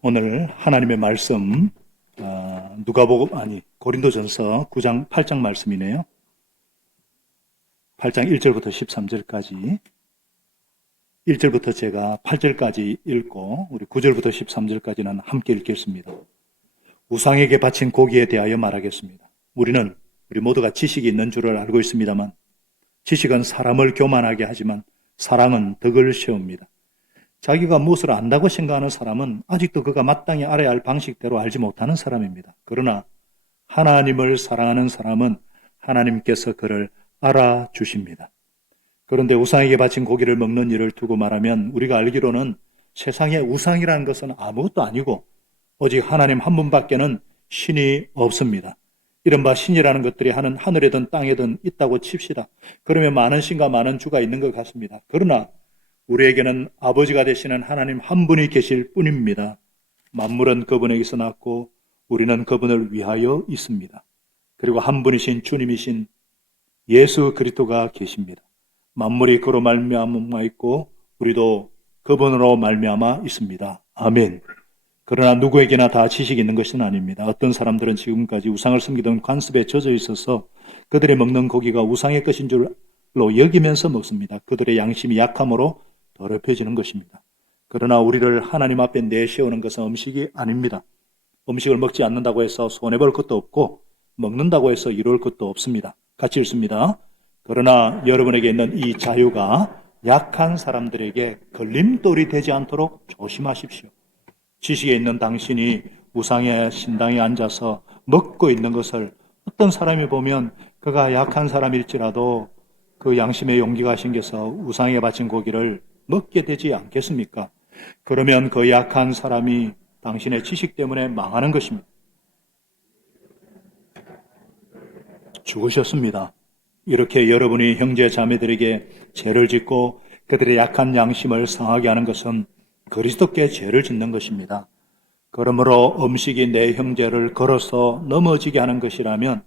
오늘 하나님의 말씀 고린도전서 9장 8장 말씀이네요. 8장 1절부터 13절까지 1절부터 제가 8절까지 읽고 우리 9절부터 13절까지는 함께 읽겠습니다. 우상에게 바친 고기에 대하여 말하겠습니다. 우리 모두가 지식이 있는 줄을 알고 있습니다만 지식은 사람을 교만하게 하지만 사랑은 덕을 세웁니다. 자기가 무엇을 안다고 생각하는 사람은 아직도 그가 마땅히 알아야 할 방식대로 알지 못하는 사람입니다. 그러나 하나님을 사랑하는 사람은 하나님께서 그를 알아주십니다. 그런데 우상에게 바친 고기를 먹는 일을 두고 말하면 우리가 알기로는 세상에 우상이라는 것은 아무것도 아니고 오직 하나님 한 분밖에는 신이 없습니다. 이른바 신이라는 것들이 하늘에든 땅에든 있다고 칩시다. 그러면 많은 신과 많은 주가 있는 것 같습니다. 그러나 우리에게는 아버지가 되시는 하나님 한 분이 계실 뿐입니다. 만물은 그분에게서 났고 우리는 그분을 위하여 있습니다. 그리고 한 분이신 주님이신 예수 그리스도가 계십니다. 만물이 그로 말미암아 있고 우리도 그분으로 말미암아 있습니다. 아멘. 그러나 누구에게나 다 지식이 있는 것은 아닙니다. 어떤 사람들은 지금까지 우상을 섬기던 관습에 젖어 있어서 그들이 먹는 고기가 우상의 것인 줄로 여기면서 먹습니다. 그들의 양심이 약함으로 더럽혀지는 것입니다. 그러나 우리를 하나님 앞에 내세우는 것은 음식이 아닙니다. 음식을 먹지 않는다고 해서 손해볼 것도 없고 먹는다고 해서 이룰 것도 없습니다. 같이 읽습니다. 그러나 여러분에게 있는 이 자유가 약한 사람들에게 걸림돌이 되지 않도록 조심하십시오. 지식에 있는 당신이 우상의 신당에 앉아서 먹고 있는 것을 어떤 사람이 보면 그가 약한 사람일지라도 그 양심의 용기가 생겨서 우상에 바친 고기를 먹게 되지 않겠습니까? 그러면 그 약한 사람이 당신의 지식 때문에 망하는 것입니다. 죽으셨습니다. 이렇게 여러분이 형제 자매들에게 죄를 짓고 그들의 약한 양심을 상하게 하는 것은 그리스도께 죄를 짓는 것입니다. 그러므로 음식이 내 형제를 걸어서 넘어지게 하는 것이라면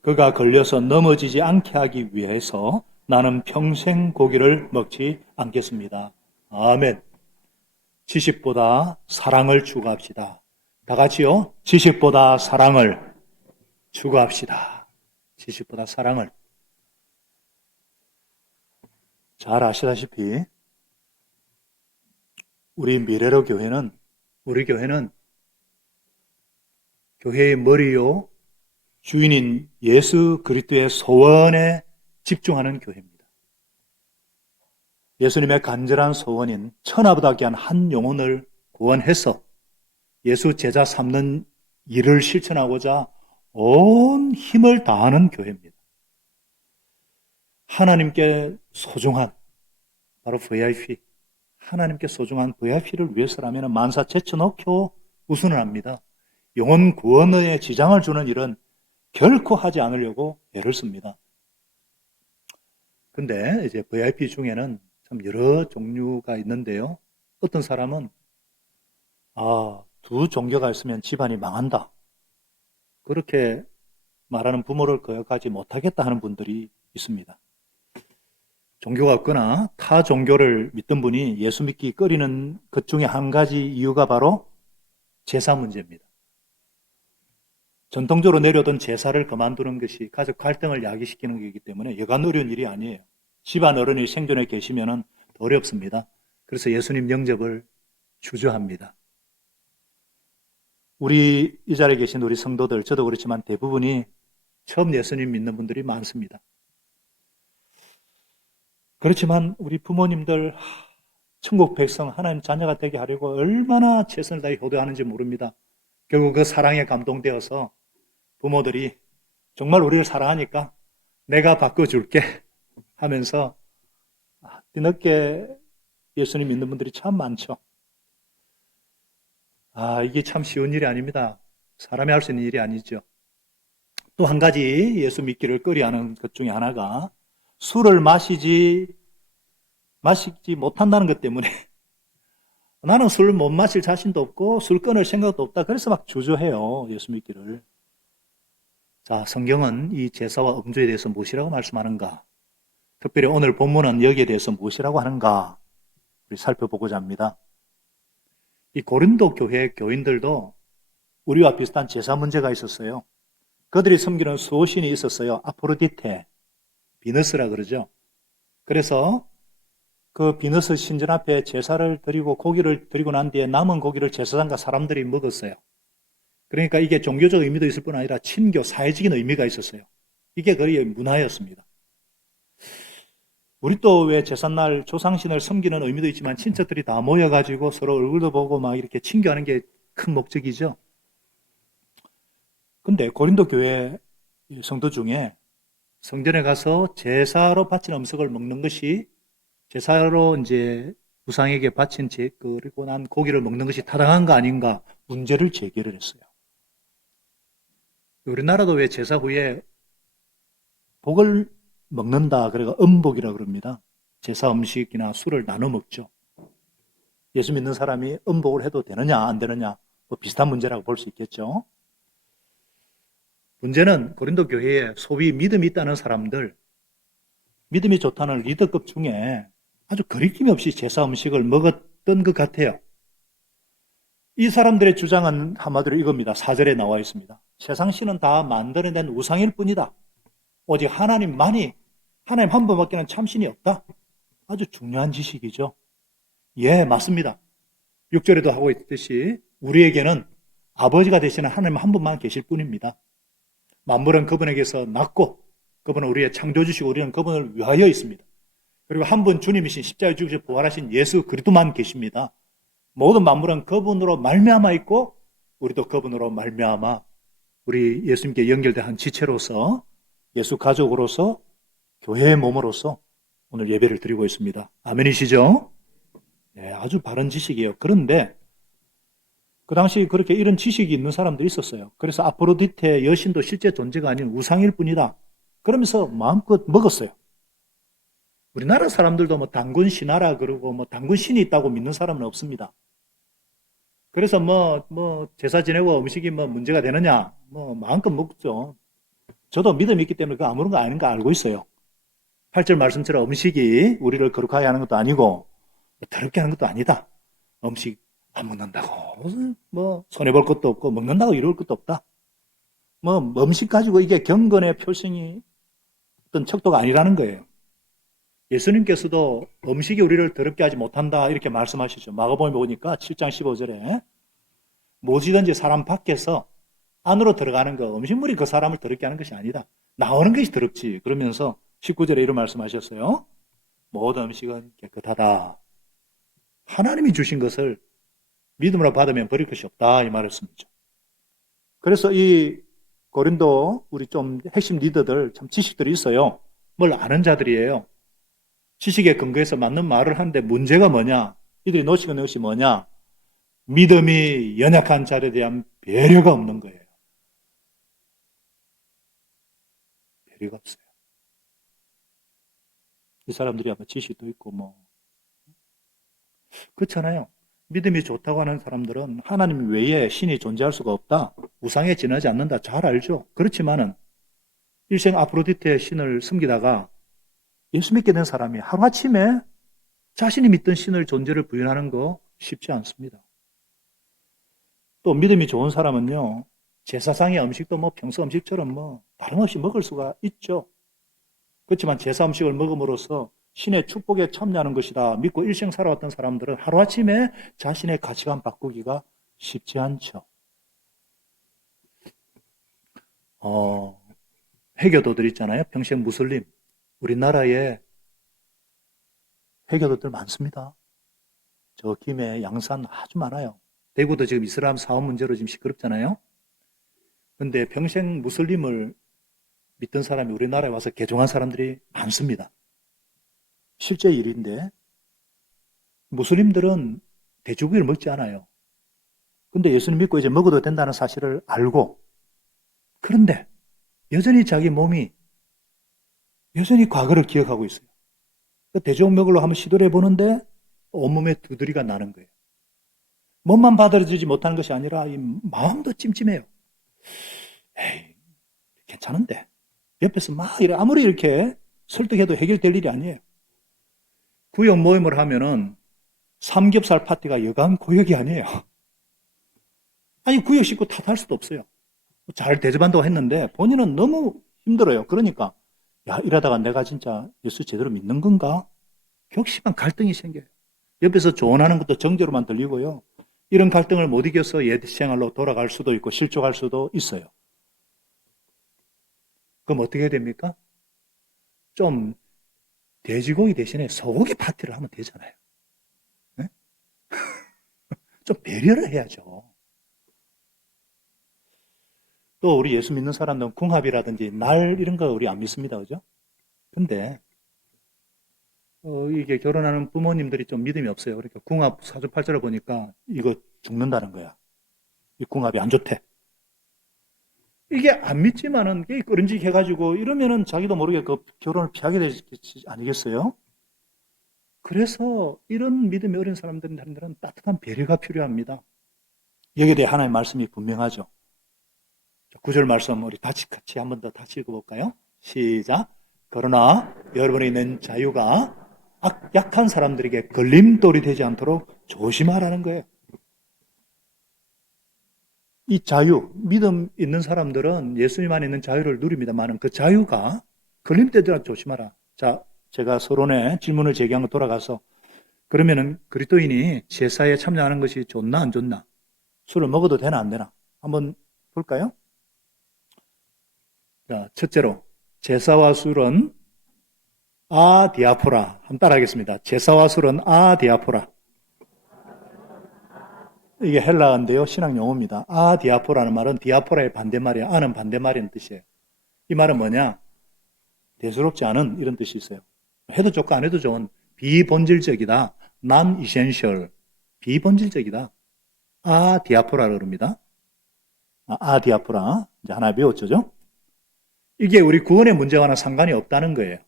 그가 걸려서 넘어지지 않게 하기 위해서 나는 평생 고기를 먹지 않겠습니다. 아멘. 지식보다 사랑을 추구합시다. 다 같이요. 지식보다 사랑을 추구합시다. 지식보다 사랑을. 잘 아시다시피 우리 미래로 교회는 교회의 머리요 주인인 예수 그리스도의 소원에 집중하는 교회입니다. 예수님의 간절한 소원인 천하보다 귀한 한 영혼을 구원해서 예수 제자 삼는 일을 실천하고자 온 힘을 다하는 교회입니다. 하나님께 소중한 바로 VIP, 하나님께 소중한 VIP를 위해서라면 만사 제쳐놓고 우선을 합니다. 영혼 구원에 지장을 주는 일은 결코 하지 않으려고 애를 씁니다. 근데 이제 VIP 중에는 참 여러 종류가 있는데요. 어떤 사람은 두 종교가 있으면 집안이 망한다. 그렇게 말하는 부모를 거역하지 못하겠다 하는 분들이 있습니다. 종교가 없거나 타 종교를 믿던 분이 예수 믿기 꺼리는 것 중에 한 가지 이유가 바로 제사 문제입니다. 전통적으로 내려오던 제사를 그만두는 것이 가족 갈등을 야기시키는 것이기 때문에 여간 어려운 일이 아니에요. 집안 어른이 생존해 계시면 더 어렵습니다. 그래서 예수님 영접을 주저합니다. 우리 이 자리에 계신 우리 성도들, 저도 그렇지만 대부분이 처음 예수님 믿는 분들이 많습니다. 그렇지만 우리 부모님들 천국 백성 하나님 자녀가 되게 하려고 얼마나 최선을 다해 효도하는지 모릅니다. 결국 그 사랑에 감동되어서 부모들이 정말 우리를 사랑하니까 내가 바꿔줄게 하면서 뒤늦게 예수님 믿는 분들이 참 많죠. 이게 참 쉬운 일이 아닙니다. 사람이 할 수 있는 일이 아니죠. 또 한 가지 예수 믿기를 꺼려하는 것 중에 하나가 술을 마시지 못한다는 것 때문에 나는 술 못 마실 자신도 없고 술 끊을 생각도 없다. 그래서 막 주저해요. 예수 믿기를. 자, 성경은 이 제사와 음주에 대해서 무엇이라고 말씀하는가? 특별히 오늘 본문은 여기에 대해서 무엇이라고 하는가? 우리 살펴보고자 합니다. 이 고린도 교회 교인들도 우리와 비슷한 제사 문제가 있었어요. 그들이 섬기는 수호신이 있었어요. 아프로디테, 비너스라 그러죠. 그래서 그 비너스 신전 앞에 제사를 드리고 고기를 드리고 난 뒤에 남은 고기를 제사장과 사람들이 먹었어요. 그러니까 이게 종교적 의미도 있을 뿐 아니라 친교, 사회적인 의미가 있었어요. 이게 거의 문화였습니다. 우리 또 왜 제삿날 조상신을 섬기는 의미도 있지만 친척들이 다 모여가지고 서로 얼굴도 보고 막 이렇게 친교하는 게 큰 목적이죠. 근데 고린도 교회 성도 중에 성전에 가서 제사로 바친 음식을 먹는 것이 제사로 이제 우상에게 바친 그리고 난 고기를 먹는 것이 타당한 거 아닌가 문제를 제기를 했어요. 우리나라도 왜 제사 후에 복을 먹는다 그래가 음복이라 그럽니다. 제사 음식이나 술을 나눠 먹죠. 예수 믿는 사람이 음복을 해도 되느냐 안 되느냐 뭐 비슷한 문제라고 볼 수 있겠죠. 문제는 고린도 교회에 소위 믿음이 있다는 사람들, 믿음이 좋다는 리더급 중에 아주 거리낌 없이 제사 음식을 먹었던 것 같아요. 이 사람들의 주장은 한마디로 이겁니다. 4절에 나와 있습니다. 세상 신은 다 만들어낸 우상일 뿐이다. 오직 하나님만이, 하나님 한 분밖에는 참신이 없다. 아주 중요한 지식이죠. 예, 맞습니다. 6절에도 하고 있듯이 우리에게는 아버지가 되시는 하나님 한 분만 계실 뿐입니다. 만물은 그분에게서 났고 그분은 우리의 창조주시고 우리는 그분을 위하여 있습니다. 그리고 한 분 주님이신 십자가에 죽으셔 부활하신 예수 그리스도만 계십니다. 모든 만물은 그분으로 말미암아 있고 우리도 그분으로 말미암아 우리 예수님께 연결된 한 지체로서 예수 가족으로서 교회의 몸으로서 오늘 예배를 드리고 있습니다. 아멘이시죠? 네, 아주 바른 지식이에요. 그런데 그 당시 그렇게 이런 지식이 있는 사람들이 있었어요. 그래서 아프로디테 여신도 실제 존재가 아닌 우상일 뿐이다. 그러면서 마음껏 먹었어요. 우리나라 사람들도 뭐 단군 신하라 그러고 뭐 단군 신이 있다고 믿는 사람은 없습니다. 그래서 제사 지내고 음식이 뭐 문제가 되느냐 뭐 마음껏 먹죠. 저도 믿음이 있기 때문에 그 아무런 거 아닌 거 알고 있어요. 8절 말씀처럼 음식이 우리를 거룩하게 하는 것도 아니고 더럽게 하는 것도 아니다. 음식 안 먹는다고 뭐 손해볼 것도 없고 먹는다고 이룰 것도 없다. 뭐 음식 가지고 이게 경건의 표징이 어떤 척도가 아니라는 거예요. 예수님께서도 음식이 우리를 더럽게 하지 못한다 이렇게 말씀하시죠. 마가복음에 보니까 7장 15절에 무엇이든지 사람 밖에서 안으로 들어가는 거 음식물이 그 사람을 더럽게 하는 것이 아니다. 나오는 것이 더럽지. 그러면서 19절에 이런 말씀하셨어요. 모든 음식은 깨끗하다. 하나님이 주신 것을 믿음으로 받으면 버릴 것이 없다 이 말씀이죠. 그래서 이 고린도 우리 좀 핵심 리더들 참 지식들이 있어요. 뭘 아는 자들이에요. 지식에 근거해서 맞는 말을 하는데 문제가 뭐냐? 이들이 놓치고 있는 것이 뭐냐? 믿음이 연약한 자들에 대한 배려가 없는 거예요. 배려가 없어요. 이 사람들이 아마 지식도 있고 그렇잖아요. 믿음이 좋다고 하는 사람들은 하나님 외에 신이 존재할 수가 없다. 우상에 지나지 않는다. 잘 알죠. 그렇지만은 일생 아프로디테의 신을 섬기다가 예수 믿게 된 사람이 하루아침에 자신이 믿던 신을 존재를 부인하는 거 쉽지 않습니다. 또 믿음이 좋은 사람은요. 제사상의 음식도 평소 음식처럼 다름없이 먹을 수가 있죠. 그렇지만 제사 음식을 먹음으로써 신의 축복에 참여하는 것이다 믿고 일생 살아왔던 사람들은 하루아침에 자신의 가치관 바꾸기가 쉽지 않죠. 회교도들 있잖아요. 평생 무슬림. 우리나라에 회교도들 많습니다. 저 김해, 양산 아주 많아요. 대구도 지금 이슬람 사업 문제로 지금 시끄럽잖아요. 근데 평생 무슬림을 믿던 사람이 우리나라에 와서 개종한 사람들이 많습니다. 실제 일인데 무슬림들은 돼지고기를 먹지 않아요. 근데 예수님 믿고 이제 먹어도 된다는 사실을 알고 그런데 여전히 자기 몸이 여전히 과거를 기억하고 있어요. 돼지고기 먹으려고 한번 시도를 해보는데 온몸에 두드리가 나는 거예요. 몸만 받아들이지 못하는 것이 아니라 이 마음도 찜찜해요. 에이, 괜찮은데 옆에서 아무리 이렇게 설득해도 해결될 일이 아니에요. 구역 모임을 하면은 삼겹살 파티가 여간 고역이 아니에요. 아니, 구역 식구 탓할 수도 없어요. 잘 대접한다고 했는데 본인은 너무 힘들어요. 그러니까 야, 이러다가 내가 진짜 예수 제대로 믿는 건가? 격심한 갈등이 생겨요. 옆에서 조언하는 것도 정죄로만 들리고요. 이런 갈등을 못 이겨서 옛 생활로 돌아갈 수도 있고 실족할 수도 있어요. 그럼 어떻게 해야 됩니까? 좀 돼지고기 대신에 소고기 파티를 하면 되잖아요. 네? 좀 배려를 해야죠. 또 우리 예수 믿는 사람들은 궁합이라든지 날 이런 거 우리 안 믿습니다. 그죠? 근데 이게 결혼하는 부모님들이 좀 믿음이 없어요. 그러니까 궁합 사주팔자를 보니까 이거 죽는다는 거야. 이 궁합이 안 좋대. 이게 안 믿지만은 이게 끄른직 해가지고 이러면은 자기도 모르게 그 결혼을 피하게 되지 아니겠어요? 그래서 이런 믿음이 어린 사람들은 따뜻한 배려가 필요합니다. 여기에 대해 하나님의 말씀이 분명하죠. 9절 말씀 우리 같이 한 번 더 다시 읽어볼까요? 시작. 그러나 여러분이 있는 자유가 약한 사람들에게 걸림돌이 되지 않도록 조심하라는 거예요. 이 자유, 믿음 있는 사람들은 예수님 안에 있는 자유를 누립니다만 그 자유가 걸림돌되지 조심하라. 자, 제가 서론에 질문을 제기한 거 돌아가서 그러면은 그리스도인이 제사에 참여하는 것이 좋나 안 좋나? 술을 먹어도 되나 안 되나? 한번 볼까요? 자, 첫째로 제사와 술은 아디아포라. 한번 따라하겠습니다. 제사와 술은 아디아포라. 이게 헬라어인데요. 신학 용어입니다. 아디아포라는 말은 디아포라의 반대말이에요. 아는 반대말이라는 뜻이에요. 이 말은 뭐냐? 대수롭지 않은 이런 뜻이 있어요. 해도 좋고 안 해도 좋은 비본질적이다. non-essential. 비본질적이다. 아디아포라를 그럽니다. 아디아포라. 이제 하나 배웠죠? 이게 우리 구원의 문제와는 상관이 없다는 거예요.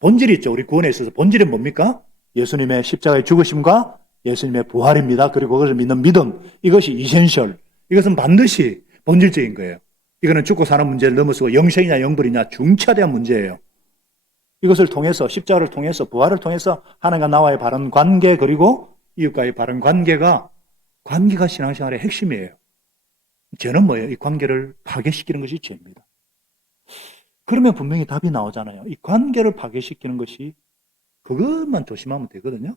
본질이 있죠. 우리 구원에 있어서 본질은 뭡니까? 예수님의 십자가의 죽으심과 예수님의 부활입니다. 그리고 그것을 믿는 믿음. 이것이 이센셜. 이것은 반드시 본질적인 거예요. 이거는 죽고 사는 문제를 넘어서고 영생이냐 영벌이냐 중차대한 문제예요. 이것을 통해서 십자가를 통해서 부활을 통해서 하나님과 나와의 바른 관계 그리고 이웃과의 바른 관계가 신앙생활의 핵심이에요. 죄는 뭐예요? 이 관계를 파괴시키는 것이 죄입니다. 그러면 분명히 답이 나오잖아요. 이 관계를 파괴시키는 것이 그것만 조심하면 되거든요.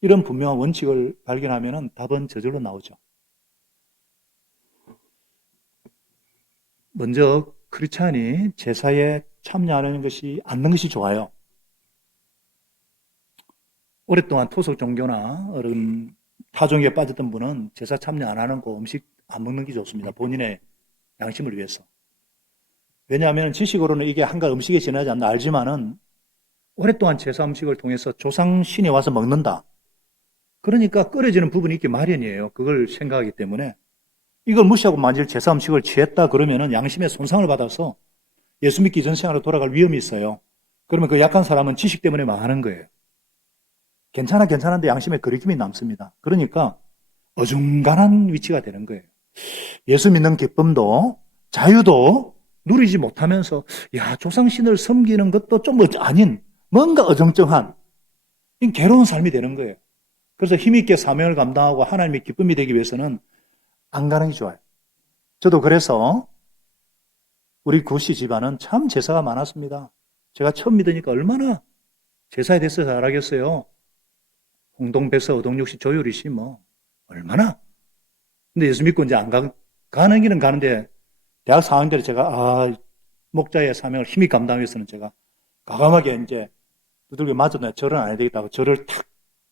이런 분명한 원칙을 발견하면 답은 저절로 나오죠. 먼저 크리스찬이 제사에 참여하는 것이 않는 것이 좋아요. 오랫동안 토속 종교나 이런 타종에 빠졌던 분은 제사 참여 안 하는 거 음식 안 먹는 게 좋습니다. 본인의 양심을 위해서. 왜냐하면 지식으로는 이게 한가 음식에 지나지 않나 알지만은 오랫동안 제사 음식을 통해서 조상 신이 와서 먹는다. 그러니까 끓여지는 부분이 있기 마련이에요. 그걸 생각하기 때문에 이걸 무시하고 만일 제사 음식을 취했다 그러면은 양심에 손상을 받아서 예수 믿기 전 생활로 돌아갈 위험이 있어요. 그러면 그 약한 사람은 지식 때문에 망하는 거예요. 괜찮은데 양심에 거리낌이 남습니다. 그러니까 어중간한 위치가 되는 거예요. 예수 믿는 기쁨도 자유도 누리지 못하면서 조상신을 섬기는 것도 좀 아닌 뭔가 어정쩡한 괴로운 삶이 되는 거예요. 그래서 힘있게 사명을 감당하고 하나님의 기쁨이 되기 위해서는 안 가는 게 좋아요. 저도 그래서 우리 구씨 집안은 참 제사가 많았습니다. 제가 처음 믿으니까 얼마나 제사에 대해서 잘 알겠어요. 홍동백서 어동육시 조율이시 뭐 얼마나. 근데 예수 믿고 이제 안 가는 길은 가는데 대학 4학년 때 제가 목자의 사명을 힘이 감당하기 위해서는 제가 과감하게 이제 두들겨 맞았네. 절은 안 해야 되겠다고 절을 탁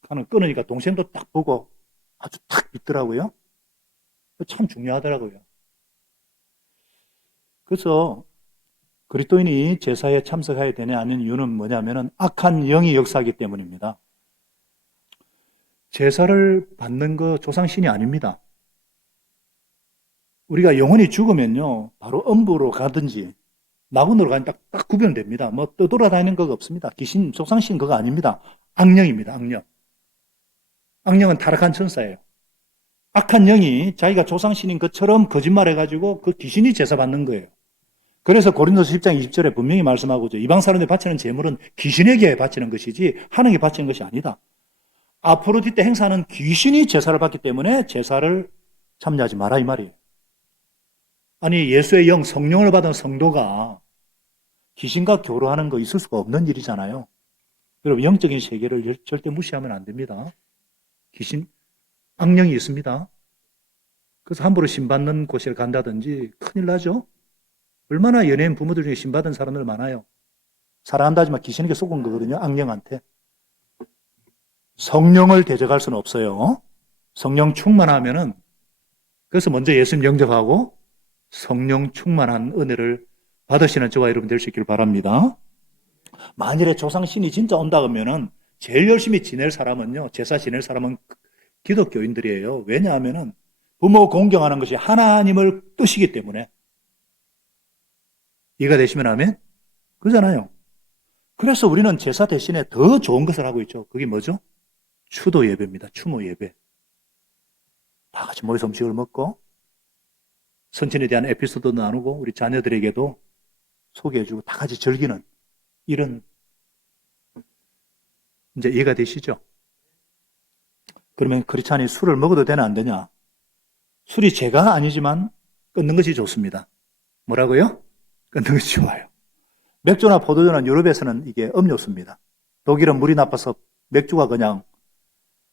하는 끊으니까 동생도 딱 보고 아주 탁 믿더라고요. 참 중요하더라고요. 그래서 그리스도인이 제사에 참석해야 되냐 하는 이유는 뭐냐면은 악한 영이 역사하기 때문입니다. 제사를 받는 거 조상신이 아닙니다. 우리가 영혼이 죽으면요, 바로 음부로 가든지 나군으로 가면 딱 구별됩니다. 뭐 떠돌아다니는 거가 없습니다. 귀신, 조상신 그거 아닙니다. 악령입니다. 악령. 악령은 타락한 천사예요. 악한 영이 자기가 조상신인 것처럼 거짓말해가지고 그 귀신이 제사 받는 거예요. 그래서 고린도서 10장 20절에 분명히 말씀하고 있죠. 이방 사람들이 바치는 제물은 귀신에게 바치는 것이지 하나님께 바치는 것이 아니다. 아프로디테 행사는 귀신이 제사를 받기 때문에 제사를 참여하지 마라 이 말이에요. 아니 예수의 영 성령을 받은 성도가 귀신과 교류하는 거 있을 수가 없는 일이잖아요. 여러분 영적인 세계를 절대 무시하면 안 됩니다. 귀신, 악령이 있습니다. 그래서 함부로 신받는 곳에 간다든지 큰일 나죠. 얼마나 연예인 부모들 중에 신받은 사람들 많아요. 사랑한다지만 귀신에게 속은 거거든요. 악령한테. 성령을 대적할 수는 없어요. 성령 충만하면은 그래서 먼저 예수님 영접하고 성령 충만한 은혜를 받으시는 저와 여러분 될 수 있기를 바랍니다. 만일에 조상신이 진짜 온다 그러면은 제일 열심히 지낼 사람은요, 제사 지낼 사람은 기독교인들이에요. 왜냐하면은 부모 공경하는 것이 하나님을 뜻이기 때문에. 이해가 되시면 아멘? 그러잖아요. 그래서 우리는 제사 대신에 더 좋은 것을 하고 있죠. 그게 뭐죠? 추도 예배입니다. 추모 예배. 다 같이 모여서 음식을 먹고 선친에 대한 에피소드 나누고 우리 자녀들에게도 소개해주고 다 같이 즐기는 이런 이제 이해가 되시죠? 그러면 크리스찬이 술을 먹어도 되나 안 되냐? 술이 죄가 아니지만 끊는 것이 좋습니다. 뭐라고요? 끊는 것이 좋아요. 맥주나 포도주는 유럽에서는 이게 음료수입니다. 독일은 물이 나빠서 맥주가 그냥,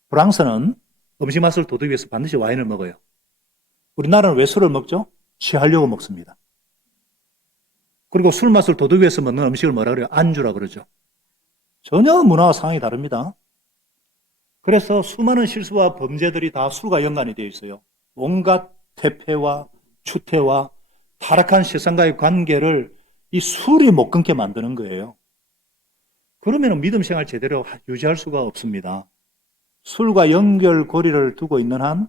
프랑스는 음식 맛을 돋우기 위해서 반드시 와인을 먹어요. 우리나라는 왜 술을 먹죠? 취하려고 먹습니다. 그리고 술 맛을 돋우기 위해서 먹는 음식을 뭐라 그래요? 안주라 그러죠. 전혀 문화와 상황이 다릅니다. 그래서 수많은 실수와 범죄들이 다 술과 연관이 되어 있어요. 온갖 퇴폐와 추태와 타락한 세상과의 관계를 이 술이 못 끊게 만드는 거예요. 그러면 믿음 생활 제대로 유지할 수가 없습니다. 술과 연결고리를 두고 있는 한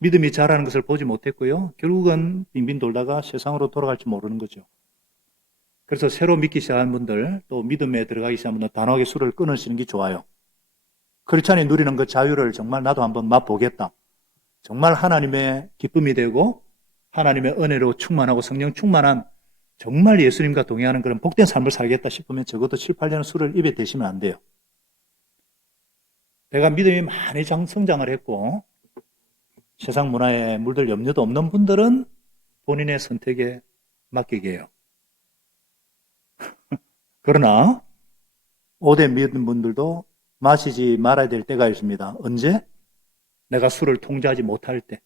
믿음이 자라는 것을 보지 못했고요. 결국은 빙빙 돌다가 세상으로 돌아갈지 모르는 거죠. 그래서 새로 믿기 시작한 분들, 또 믿음에 들어가기 시작한 분들 단호하게 술을 끊으시는 게 좋아요. 크리스찬이 누리는 그 자유를 정말 나도 한번 맛보겠다. 정말 하나님의 기쁨이 되고 하나님의 은혜로 충만하고 성령 충만한 정말 예수님과 동행하는 그런 복된 삶을 살겠다 싶으면 적어도 7, 8년은 술을 입에 대시면 안 돼요. 내가 믿음이 많이 성장을 했고 세상 문화에 물들 염려도 없는 분들은 본인의 선택에 맡기게 해요. 그러나 오대 믿는 분들도 마시지 말아야 될 때가 있습니다. 언제? 내가 술을 통제하지 못할 때.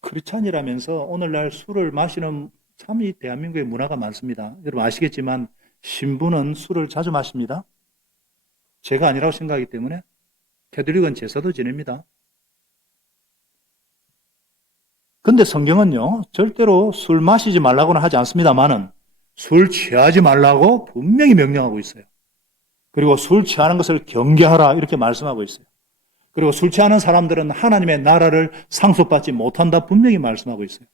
크리스찬이라면서 오늘날 술을 마시는 참 이 대한민국의 문화가 많습니다. 여러분 아시겠지만 신부는 술을 자주 마십니다. 죄가 아니라고 생각하기 때문에 캐톨릭은 제사도 지냅니다. 근데 성경은요 절대로 술 마시지 말라고는 하지 않습니다만은 술 취하지 말라고 분명히 명령하고 있어요. 그리고 술 취하는 것을 경계하라 이렇게 말씀하고 있어요. 그리고 술 취하는 사람들은 하나님의 나라를 상속받지 못한다 분명히 말씀하고 있어요.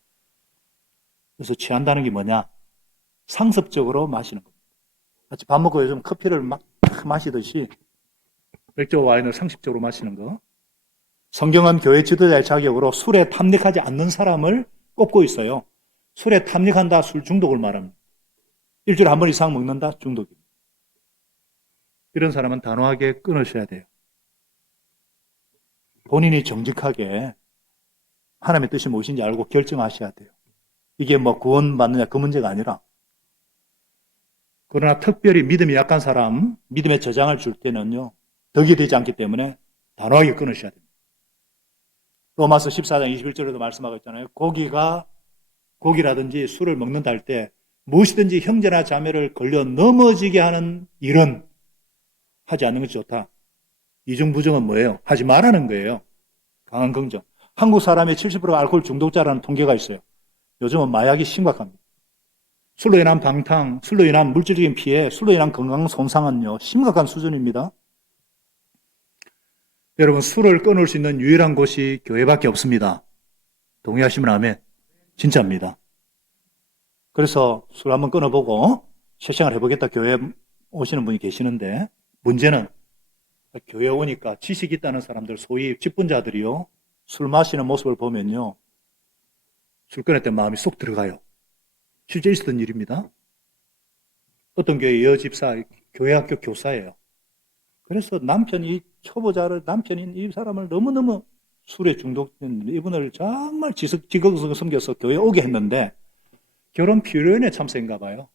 그래서 취한다는 게 뭐냐? 상습적으로 마시는 겁니다. 같이 밥 먹고 요즘 커피를 막 마시듯이 맥주와 와인을 상식적으로 마시는 거. 성경은 교회 지도자의 자격으로 술에 탐닉하지 않는 사람을 꼽고 있어요. 술에 탐닉한다, 술 중독을 말합니다. 일주일에 한 번 이상 먹는다, 중독입니다. 이런 사람은 단호하게 끊으셔야 돼요. 본인이 정직하게 하나님의 뜻이 무엇인지 알고 결정하셔야 돼요. 이게 뭐 구원받느냐 그 문제가 아니라. 그러나 특별히 믿음이 약한 사람, 믿음의 저장을 줄 때는요, 덕이 되지 않기 때문에 단호하게 끊으셔야 됩니다. 로마서 14장 21절에도 말씀하고 있잖아요. 고기라든지 술을 먹는다 할 때 무엇이든지 형제나 자매를 걸려 넘어지게 하는 일은 하지 않는 것이 좋다. 이중부정은 뭐예요? 하지 말라는 거예요. 강한 긍정. 한국 사람의 70%가 알코올 중독자라는 통계가 있어요. 요즘은 마약이 심각합니다. 술로 인한 방탕, 술로 인한 물질적인 피해, 술로 인한 건강 손상은요, 심각한 수준입니다. 여러분, 술을 끊을 수 있는 유일한 곳이 교회밖에 없습니다. 동의하시면 아멘. 진짜입니다. 그래서 술 한번 끊어보고 세상을 해보겠다 교회 오시는 분이 계시는데 문제는 교회 오니까 지식 있다는 사람들, 소위 직분자들이요, 술 마시는 모습을 보면요, 술 끊을 때 마음이 쏙 들어가요. 실제 있었던 일입니다. 어떤 교회 여집사, 교회 학교 교사예요. 그래서 남편이 초보자를, 남편인 이 사람을 너무너무 술에 중독된 이분을 정말 지극하게 섬겨서 교회에 오게 했는데, 결혼 피로연에 참새인가 봐요.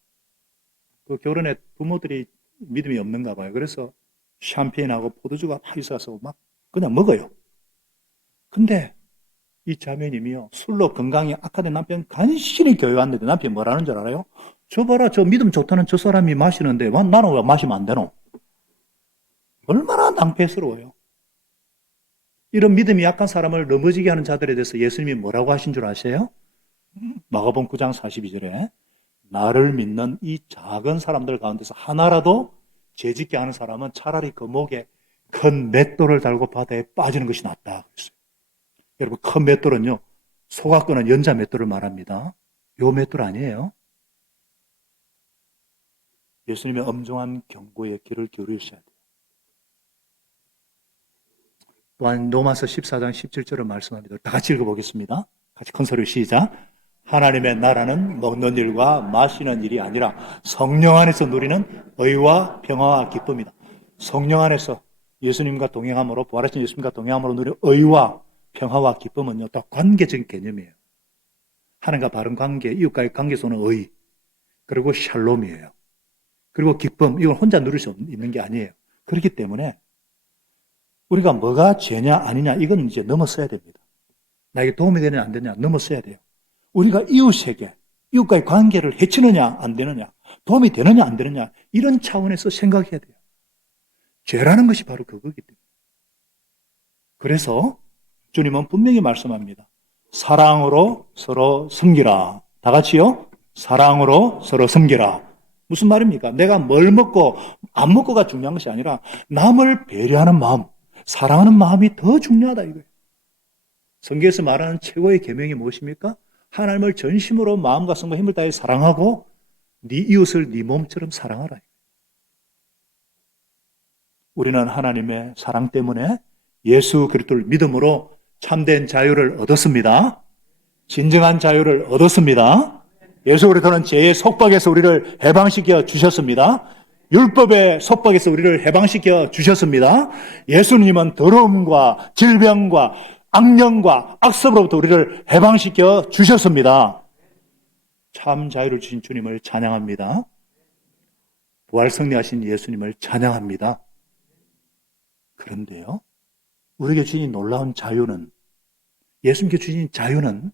그 결혼에 부모들이 믿음이 없는가 봐요. 그래서 샴페인하고 포도주가 다 있어서 막 그냥 먹어요. 근데 이 자매님이요, 술로 건강이 악화된 남편 간신히 교회 왔는데 남편이 뭐라는 줄 알아요? 저 봐라, 저 믿음 좋다는 저 사람이 마시는데 나는 왜 마시면 안 되노? 얼마나 낭패스러워요. 이런 믿음이 약한 사람을 넘어지게 하는 자들에 대해서 예수님이 뭐라고 하신 줄 아세요? 마가복음 9장 42절에 나를 믿는 이 작은 사람들 가운데서 하나라도 죄짓게 하는 사람은 차라리 그 목에 큰 맷돌을 달고 바다에 빠지는 것이 낫다 그랬어요. 여러분, 큰 맷돌은요, 소가 끄는 연자 맷돌을 말합니다. 요 맷돌 아니에요. 예수님의 엄중한 경고에 귀를 기울이셔야 돼요. 또한 로마서 14장 17절을 말씀합니다. 다 같이 읽어보겠습니다. 같이 큰 소리로 시작. 하나님의 나라는 먹는 일과 마시는 일이 아니라 성령 안에서 누리는 의와 평화와 기쁨이다. 성령 안에서 예수님과 동행함으로, 부활하신 예수님과 동행함으로 누리는 의와 평화와 기쁨은요, 또 관계적인 개념이에요. 하나님과 바른 관계, 이웃과의 관계에서는 의, 그리고 샬롬이에요. 그리고 기쁨, 이건 혼자 누릴 수 있는 게 아니에요. 그렇기 때문에 우리가 뭐가 죄냐 아니냐 이건 이제 넘어서야 됩니다. 나에게 도움이 되느냐 안 되느냐 넘어서야 돼요. 우리가 이웃에게, 이웃과의 관계를 해치느냐 안 되느냐, 도움이 되느냐 안 되느냐 이런 차원에서 생각해야 돼요. 죄라는 것이 바로 그거기 때문에. 그래서 주님은 분명히 말씀합니다. 사랑으로 서로 섬기라. 다 같이요. 사랑으로 서로 섬기라. 무슨 말입니까? 내가 뭘 먹고 안 먹고가 중요한 것이 아니라 남을 배려하는 마음, 사랑하는 마음이 더 중요하다 이거예요. 성경에서 말하는 최고의 계명이 무엇입니까? 하나님을 전심으로 마음과 성과 힘을 다해 사랑하고 네 이웃을 네 몸처럼 사랑하라. 우리는 하나님의 사랑 때문에 예수 그리스도를 믿음으로 참된 자유를 얻었습니다. 진정한 자유를 얻었습니다. 예수 그리스도는 죄의 속박에서 우리를 해방시켜 주셨습니다. 율법의 속박에서 우리를 해방시켜 주셨습니다. 예수님은 더러움과 질병과 악령과 악습으로부터 우리를 해방시켜 주셨습니다. 참 자유를 주신 주님을 찬양합니다. 부활 승리하신 예수님을 찬양합니다. 그런데요, 우리에게 주신 놀라운 자유는, 예수님께 주신 자유는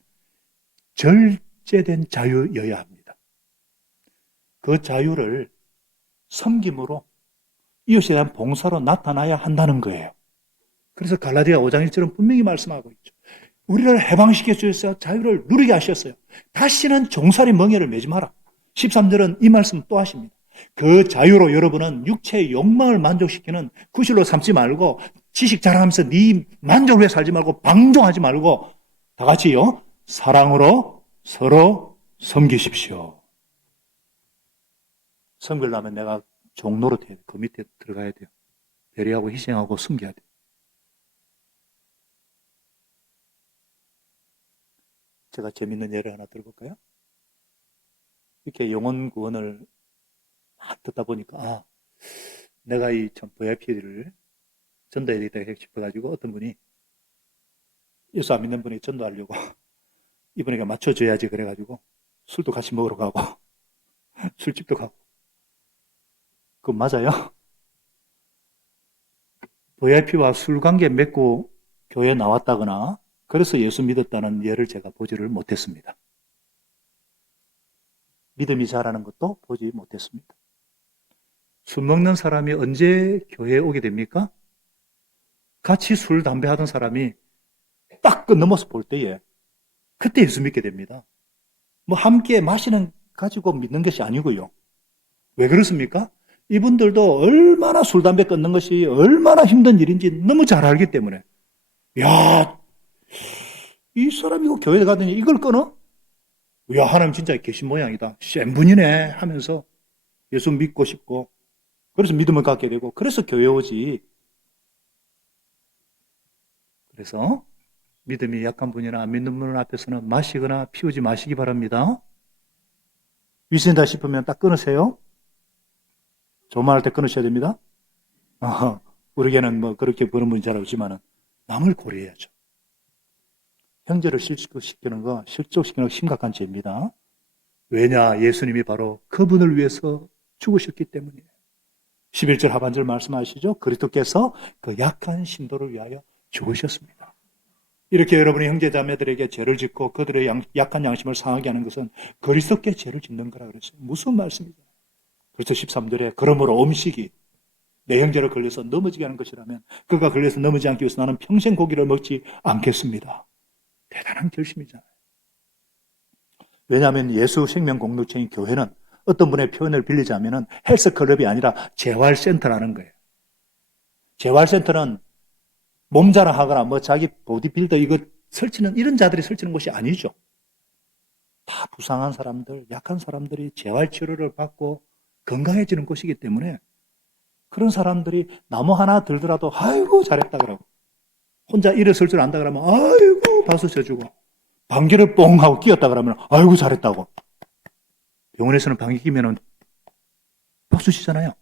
절제된 자유여야 합니다. 그 자유를 섬김으로, 이웃에 대한 봉사로 나타나야 한다는 거예요. 그래서 갈라디아 5장 1절은 분명히 말씀하고 있죠. 우리를 해방시켜 주셔서 자유를 누리게 하셨어요. 다시는 종살이 멍에를 매지 마라. 13절은 이 말씀 또 하십니다. 그 자유로 여러분은 육체의 욕망을 만족시키는 구실로 삼지 말고 지식 자랑하면서 네 만족을 위해 살지 말고 방종하지 말고 다 같이요. 사랑으로 서로 섬기십시오. 섬기려면 내가 종노릇 해야 돼. 그 밑에 들어가야 돼요. 배려하고 희생하고 섬겨야 돼요. 제가 재밌는 예를 하나 들어볼까요? 이렇게 영혼 구원을 막 듣다 보니까 내가 이 VIP를 전도해야 되겠다 싶어가지고 어떤 분이 예수 안 믿는 분이 전도하려고 이분에게 맞춰줘야지 그래가지고 술도 같이 먹으러 가고 술집도 가고. 그거 맞아요? VIP와 술 관계 맺고 교회에 나왔다거나 그래서 예수 믿었다는 예를 제가 보지를 못했습니다. 믿음이 자라는 것도 보지 못했습니다. 술 먹는 사람이 언제 교회에 오게 됩니까? 같이 술, 담배 하던 사람이 딱 그 넘어서 볼 때에 그때 예수 믿게 됩니다. 뭐 함께 마시는 가지고 믿는 것이 아니고요. 왜 그렇습니까? 이분들도 얼마나 술, 담배 끊는 것이 얼마나 힘든 일인지 너무 잘 알기 때문에 야, 이 사람이 이거 교회에 가더니 이걸 끊어? 야, 하나님 진짜 계신 모양이다. 센 분이네 하면서 예수 믿고 싶고 그래서 믿음을 갖게 되고 그래서 교회 오지. 그래서 믿음이 약한 분이나 안 믿는 분 앞에서는 마시거나 피우지 마시기 바랍니다. 위선이다 싶으면 딱 끊으세요. 조만할 때 끊으셔야 됩니다. 우리에게는 뭐 그렇게 보는 분이 잘 없지만은 남을 고려해야죠. 형제를 실족시키는 거 심각한 죄입니다. 왜냐? 예수님이 바로 그분을 위해서 죽으셨기 때문이에요. 11절 하반절 말씀하시죠. 그리스도께서 그 약한 신도를 위하여 죽으셨습니다. 이렇게 여러분의 형제자매들에게 죄를 짓고 그들의 약한 양심을 상하게 하는 것은 그리스도께 죄를 짓는 거라 그랬어요. 무슨 말씀이죠? 그래서 13절에 그러므로 음식이 내 형제를 걸려서 넘어지게 하는 것이라면 그가 걸려서 넘어지지 않기 위해서 나는 평생 고기를 먹지 않겠습니다. 대단한 결심이잖아요. 왜냐하면 예수 생명 공동체인 교회는 어떤 분의 표현을 빌리자면 헬스클럽이 아니라 재활센터라는 거예요. 재활센터는 몸 자랑하거나 뭐 자기 보디빌더 이거 설치는 이런 자들이 설치는 곳이 아니죠. 다 부상한 사람들, 약한 사람들이 재활치료를 받고 건강해지는 곳이기 때문에 그런 사람들이 나무 하나 들더라도 아이고 잘했다 그러고 혼자 일어설 줄 안다 그러면 아이고 박수 쳐주고 방귀를 뽕 하고 끼었다 그러면 아이고 잘했다고. 병원에서는 방귀 끼면은 박수 치잖아요.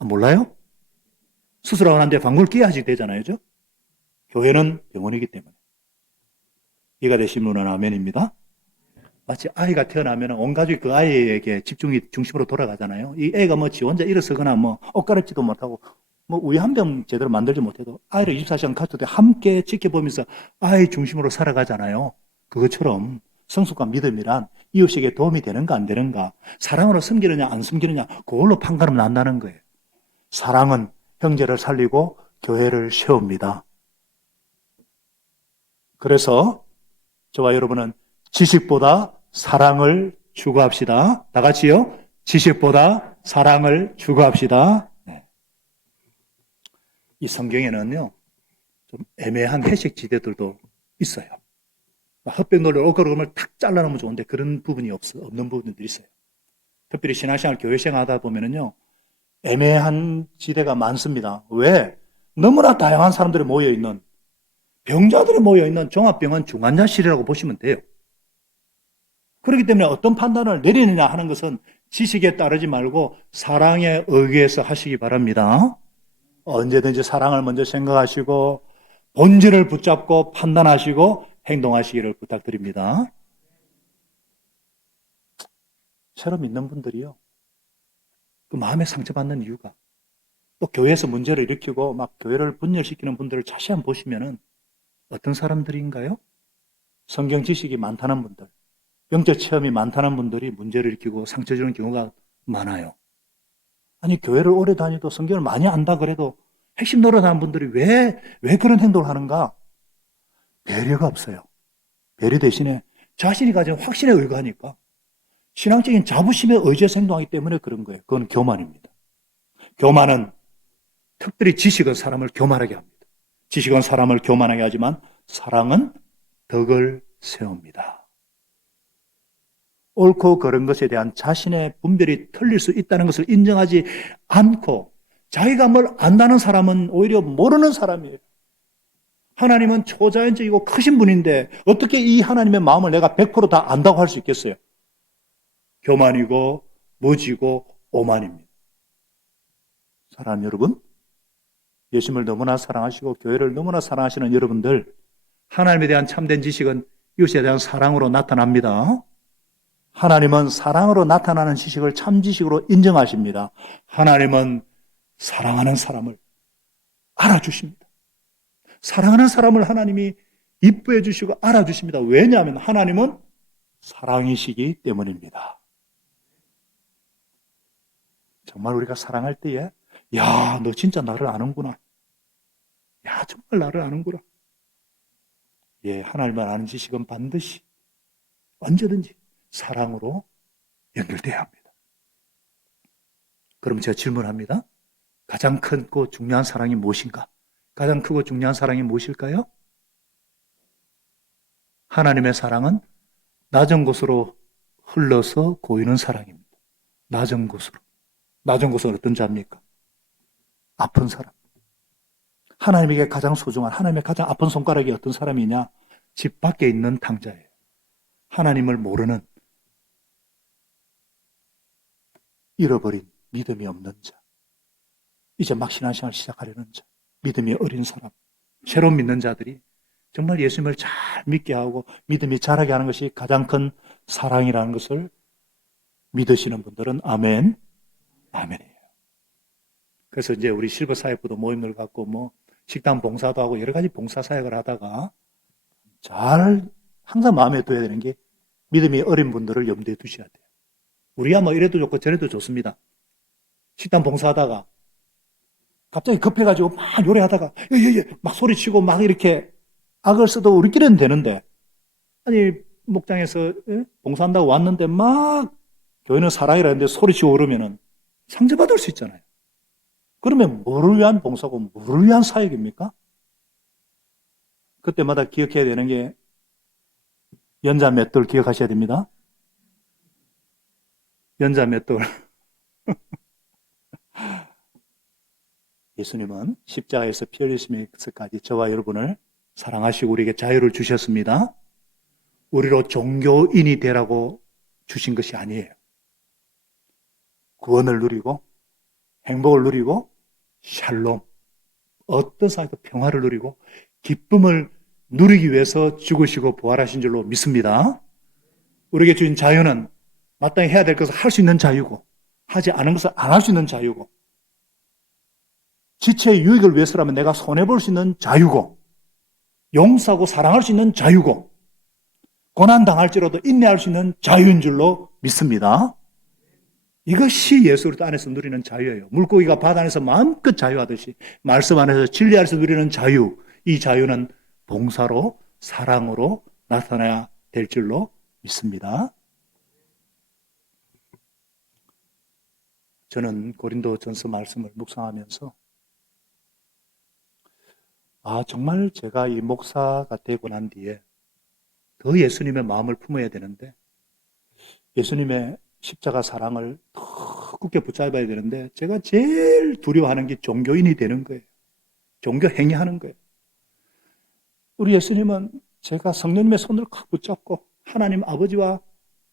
몰라요? 수술하고 난 뒤에 방구를 끼야지 되잖아요. 그죠? 교회는 병원이기 때문에. 이해가 되시면 아멘입니다. 마치 아이가 태어나면 온 가족이 그 아이에게 집중이 중심으로 돌아가잖아요. 이 애가 뭐 지 혼자 일어서거나 뭐 옷 갈아입지도 못하고 뭐 우유 한 병 제대로 만들지 못해도 아이를 24시간 가족들 함께 지켜보면서 아이 중심으로 살아가잖아요. 그것처럼 성숙과 믿음이란 이웃에게 도움이 되는가 안 되는가, 사랑으로 섬기느냐 안 섬기느냐 그걸로 판가름 난다는 거예요. 사랑은 형제를 살리고 교회를 세웁니다. 그래서 저와 여러분은 지식보다 사랑을 추구합시다. 다 같이요. 지식보다 사랑을 추구합시다. 네. 이 성경에는요, 좀 애매한 해석 지대들도 있어요. 헛백놀이를 어그러움을 탁 잘라놓으면 좋은데 그런 부분이 없는 부분들이 있어요. 특별히 신앙생활, 교회생활 하다 보면은요, 애매한 지대가 많습니다. 왜? 너무나 다양한 사람들이 모여있는, 병자들이 모여있는 종합병원 중환자실이라고 보시면 돼요. 그렇기 때문에 어떤 판단을 내리느냐 하는 것은 지식에 따르지 말고 사랑에 의해서 하시기 바랍니다. 언제든지 사랑을 먼저 생각하시고 본질을 붙잡고 판단하시고 행동하시기를 부탁드립니다. 새로 믿는 분들이요, 그 마음에 상처받는 이유가 또 교회에서 문제를 일으키고 막 교회를 분열시키는 분들을 다시 한번 보시면은 어떤 사람들인가요? 성경 지식이 많다는 분들, 영적 체험이 많다는 분들이 문제를 일으키고 상처 주는 경우가 많아요. 아니, 교회를 오래 다니도 성경을 많이 안다 그래도 핵심 노릇하는 분들이 왜 그런 행동을 하는가? 배려가 없어요. 배려 대신에 자신이 가진 확신에 의거하니까 신앙적인 자부심에 의지해서 행동하기 때문에 그런 거예요. 그건 교만입니다. 교만은, 특별히 지식은 사람을 교만하게 합니다. 지식은 사람을 교만하게 하지만 사랑은 덕을 세웁니다. 옳고 그른 것에 대한 자신의 분별이 틀릴 수 있다는 것을 인정하지 않고 자기가 뭘 안다는 사람은 오히려 모르는 사람이에요. 하나님은 초자연적이고 크신 분인데 어떻게 이 하나님의 마음을 내가 100%다 안다고 할 수 있겠어요? 교만이고 무지고 오만입니다. 사랑하는 여러분, 예수님을 너무나 사랑하시고 교회를 너무나 사랑하시는 여러분들, 하나님에 대한 참된 지식은 이웃에 대한 사랑으로 나타납니다. 하나님은 사랑으로 나타나는 지식을 참 지식으로 인정하십니다. 하나님은 사랑하는 사람을 알아주십니다. 사랑하는 사람을 하나님이 이뻐해 주시고 알아주십니다. 왜냐하면 하나님은 사랑이시기 때문입니다. 정말 우리가 사랑할 때에 야, 너 진짜 나를 아는구나. 야, 정말 나를 아는구나. 예, 하나님을 아는 지식은 반드시 언제든지 사랑으로 연결돼야 합니다. 그럼 제가 질문합니다. 가장 크고 중요한 사랑이 무엇인가? 가장 크고 중요한 사랑이 무엇일까요? 하나님의 사랑은 낮은 곳으로 흘러서 고이는 사랑입니다. 낮은 곳으로. 낮은 곳은 어떤 자입니까? 아픈 사람. 하나님에게 가장 소중한, 하나님의 가장 아픈 손가락이 어떤 사람이냐? 집 밖에 있는 탕자예요. 하나님을 모르는, 잃어버린 믿음이 없는 자. 이제 막 신앙생활 시작하려는 자, 믿음이 어린 사람, 새로 믿는 자들이 정말 예수님을 잘 믿게 하고 믿음이 자라게 하는 것이 가장 큰 사랑이라는 것을 믿으시는 분들은 아멘, 아멘이에요. 그래서 이제 우리 실버 사역부도 모임을 갖고 뭐 식당 봉사도 하고 여러 가지 봉사 사역을 하다가 잘 항상 마음에 둬야 되는 게 믿음이 어린 분들을 염두에 두셔야 돼요. 우리야 뭐 이래도 좋고 저래도 좋습니다. 식당 봉사하다가 갑자기 급해가지고 막 요리하다가 막 소리치고 막 이렇게 악을 써도 우리끼리는 되는데 아니 목장에서 봉사한다고 왔는데 막 교회는 사랑이라 했는데 소리치고 그러면은 상처받을 수 있잖아요. 그러면 뭐를 위한 봉사고 뭐를 위한 사역입니까? 그때마다 기억해야 되는 게 연자 맷돌 기억하셔야 됩니다. 연자 맷돌. 예수님은 십자가에서 피 흘리시면서까지 저와 여러분을 사랑하시고 우리에게 자유를 주셨습니다. 우리로 종교인이 되라고 주신 것이 아니에요. 구원을 누리고 행복을 누리고 샬롬, 어떤 사람도 평화를 누리고 기쁨을 누리기 위해서 죽으시고 부활하신 줄로 믿습니다. 우리에게 주신 자유는 마땅히 해야 될 것을 할 수 있는 자유고 하지 않은 것을 안 할 수 있는 자유고 지체의 유익을 위해서라면 내가 손해볼 수 있는 자유고 용서하고 사랑할 수 있는 자유고 고난당할지라도 인내할 수 있는 자유인 줄로 믿습니다. 이것이 예수 그리스도 안에서 누리는 자유예요. 물고기가 바다 안에서 마음껏 자유하듯이 말씀 안에서 진리 안에서 누리는 자유, 이 자유는 봉사로 사랑으로 나타나야 될 줄로 믿습니다. 저는 고린도전서 말씀을 묵상하면서 정말 제가 이 목사가 되고 난 뒤에 더 예수님의 마음을 품어야 되는데 예수님의 십자가 사랑을 더 굳게 붙잡아야 되는데 제가 제일 두려워하는 게 종교인이 되는 거예요. 종교 행위하는 거예요. 우리 예수님은 제가 성령님의 손을 꽉 붙잡고 하나님 아버지와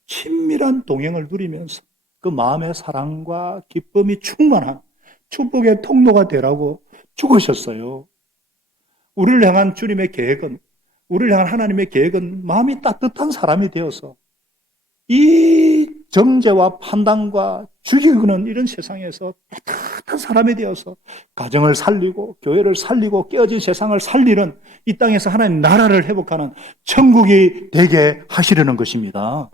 친밀한 동행을 누리면서 그 마음의 사랑과 기쁨이 충만한 축복의 통로가 되라고 죽으셨어요. 우리를 향한 주님의 계획은, 우리를 향한 하나님의 계획은 마음이 따뜻한 사람이 되어서 이 정죄와 판단과 죽이는 이런 세상에서 따뜻한 사람이 되어서 가정을 살리고 교회를 살리고 깨어진 세상을 살리는 이 땅에서 하나님 나라를 회복하는 천국이 되게 하시려는 것입니다.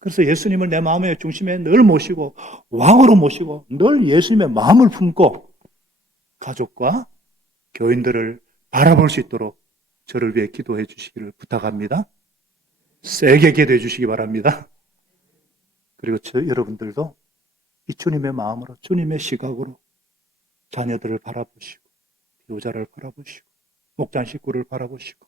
그래서 예수님을 내 마음의 중심에 늘 모시고 왕으로 모시고 늘 예수님의 마음을 품고 가족과 교인들을 바라볼 수 있도록 저를 위해 기도해 주시기를 부탁합니다. 세게 기도해 주시기 바랍니다. 그리고 여러분들도 이 주님의 마음으로 주님의 시각으로 자녀들을 바라보시고 배우자를 바라보시고 목장 식구를 바라보시고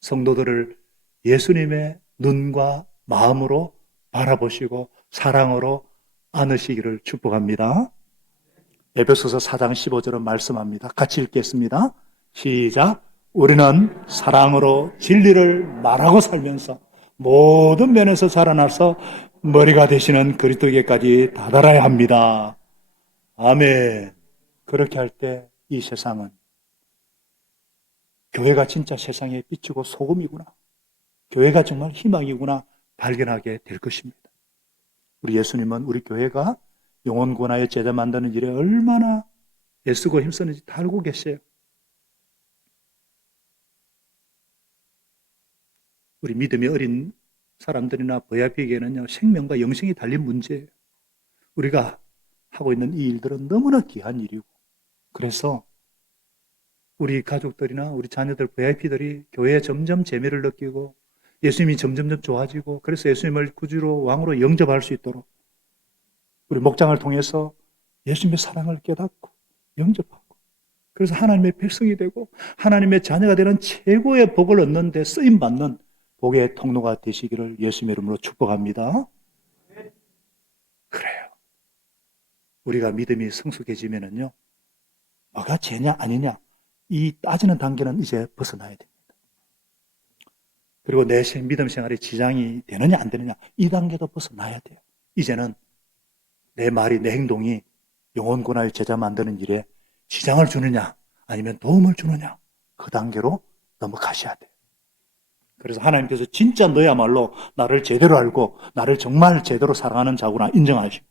성도들을 예수님의 눈과 마음으로 바라보시고 사랑으로 안으시기를 축복합니다. 에베소서 4장 15절은 말씀합니다. 같이 읽겠습니다. 시작. 우리는 사랑으로 진리를 말하고 살면서 모든 면에서 자라나서 머리가 되시는 그리스도에게까지 다다라야 합니다. 아멘. 그렇게 할 때 이 세상은 교회가 진짜 세상에 비추고 소금이구나. 교회가 정말 희망이구나 발견하게 될 것입니다. 우리 예수님은 우리 교회가 영혼 구원하여 제자 만드는 일에 얼마나 애쓰고 힘쓰는지 다 알고 계세요. 우리 믿음이 어린 사람들이나 VIP에게는요, 생명과 영생이 달린 문제예요. 우리가 하고 있는 이 일들은 너무나 귀한 일이고, 그래서 우리 가족들이나 우리 자녀들, VIP들이 교회에 점점 재미를 느끼고, 예수님이 점점 좋아지고, 그래서 예수님을 구주로 왕으로 영접할 수 있도록 우리 목장을 통해서 예수님의 사랑을 깨닫고 영접하고, 그래서 하나님의 백성이 되고 하나님의 자녀가 되는 최고의 복을 얻는 데 쓰임받는 복의 통로가 되시기를 예수님의 이름으로 축복합니다. 그래요. 우리가 믿음이 성숙해지면은요, 뭐가 죄냐 아니냐 이 따지는 단계는 이제 벗어나야 됩니다. 그리고 내 믿음 생활에 지장이 되느냐 안 되느냐 이 단계도 벗어나야 돼요. 이제는 내 말이 내 행동이 영혼권하여 제자 만드는 일에 지장을 주느냐 아니면 도움을 주느냐, 그 단계로 넘어가셔야 돼요. 그래서 하나님께서 진짜 너야말로 나를 제대로 알고 나를 정말 제대로 사랑하는 자구나 인정하시고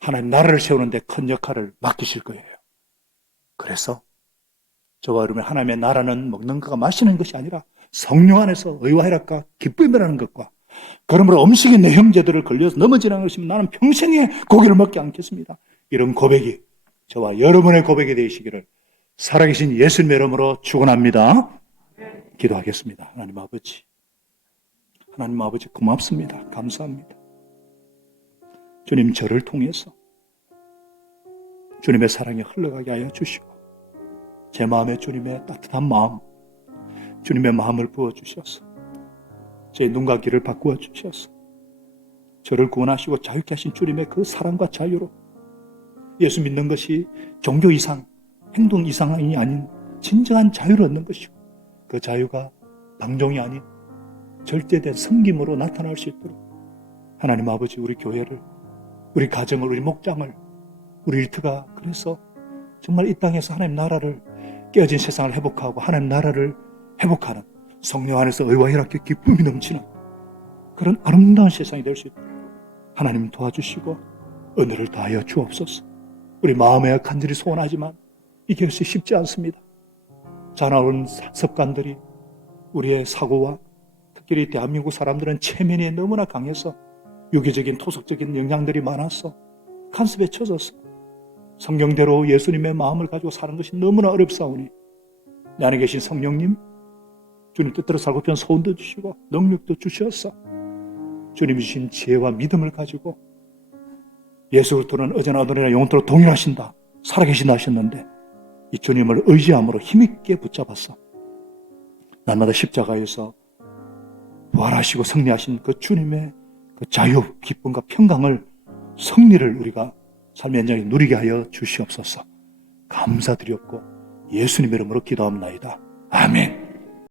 하나님 나라를 세우는데 큰 역할을 맡기실 거예요. 그래서 저와 여러분, 하나님의 나라는 먹는 것과 마시는 것이 아니라 성령 안에서 의와 희락과 기쁨이라는 것과, 그러므로 음식이 내 형제들을 걸려서 넘어지는 것이면 나는 평생에 고기를 먹지 않겠습니다. 이런 고백이 저와 여러분의 고백이 되시기를 살아계신 예수님의 이름으로 축원합니다. 기도하겠습니다. 하나님 아버지, 하나님 아버지 고맙습니다. 감사합니다. 주님, 저를 통해서 주님의 사랑이 흘러가게 하여 주시고 제 마음에 주님의 따뜻한 마음, 주님의 마음을 부어주셔서 제 눈과 귀를 바꾸어 주셔서 저를 구원하시고 자유케 하신 주님의 그 사랑과 자유로 예수 믿는 것이 종교 이상, 행동 이상이 아닌 진정한 자유를 얻는 것이고, 그 자유가 방종이 아닌 절제된 섬김으로 나타날 수 있도록 하나님 아버지, 우리 교회를, 우리 가정을, 우리 목장을, 우리 일터가 그래서 정말 이 땅에서 하나님 나라를, 깨어진 세상을 회복하고 하나님 나라를 회복하는, 성령 안에서 의와 희락과 기쁨이 넘치는 그런 아름다운 세상이 될 수 있도록 하나님 도와주시고 은혜를 다하여 주옵소서. 우리 마음에 간절히 소원하지만 이게 쉽지 않습니다. 자나운 습관들이 우리의 사고와 특히 대한민국 사람들은 체면이 너무나 강해서 유기적인 토속적인 영향들이 많아서 간섭에 처져서 성경대로 예수님의 마음을 가지고 사는 것이 너무나 어렵사오니 내 안에 계신 성령님, 주님 뜻대로 살고 싶은 소원도 주시고 능력도 주셔서 주님 주신 지혜와 믿음을 가지고 예수 그리스도는 어제나 오늘이나 영원토록 동일하신다, 살아계신다 하셨는데 이 주님을 의지함으로 힘있게 붙잡았어. 날마다 십자가에서 부활하시고 승리하신 그 주님의 그 자유, 기쁨과 평강을, 승리를 우리가 삶의 현장에 누리게 하여 주시옵소서. 감사드렸고 예수님의 이름으로 기도합니다. 아멘.